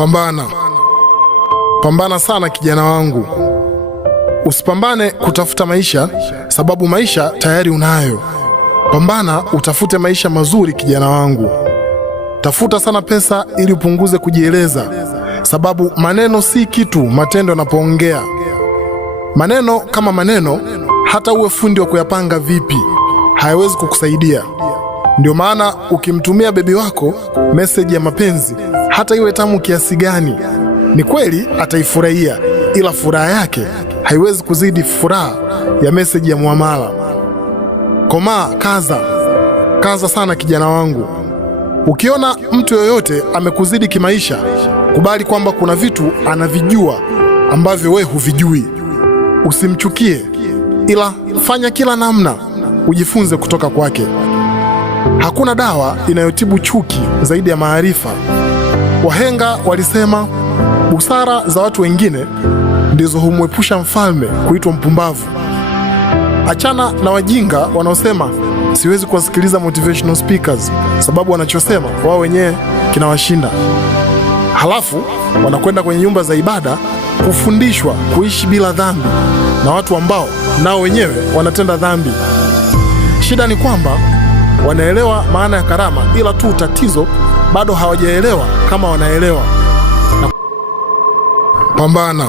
Pambana. Pambana sana kijana wangu. Usipambane kutafuta maisha, sababu maisha tayari unayo. Pambana utafute maisha mazuri kijana wangu. Tafuta sana pesa ili upunguze kujieleza, sababu maneno si kitu, matendo yanapoongea. Maneno kama maneno, hata uwe fundi wa kuyapanga vipi, hayawezi kukusaidia. Ndio maana ukimtumia bebi wako meseji ya mapenzi, hata iwe tamu kiasi gani, ni kweli ataifurahia, ila furaha yake haiwezi kuzidi furaha ya meseji ya muamala. Komaa, kaza sana kijana wangu. Ukiona mtu yoyote amekuzidi kimaisha, kubali kwamba kuna vitu anavijua ambavyo we huvijui. Usimchukie, ila fanya kila namna ujifunze kutoka kwake. Hakuna dawa inayotibu chuki zaidi ya maarifa. Wahenga walisema busara za watu wengine ndizo humwepusha mfalme kuitwa mpumbavu. Achana na wajinga wanaosema siwezi kuwasikiliza motivational speakers, sababu wanachosema wao wenyewe kinawashinda. Halafu wanakwenda kwenye nyumba za ibada kufundishwa kuishi bila dhambi na watu ambao nao wenyewe wanatenda dhambi. Shida ni kwamba wanaelewa maana ya karama, ila tu tatizo bado hawajaelewa kama wanaelewa. Pambana.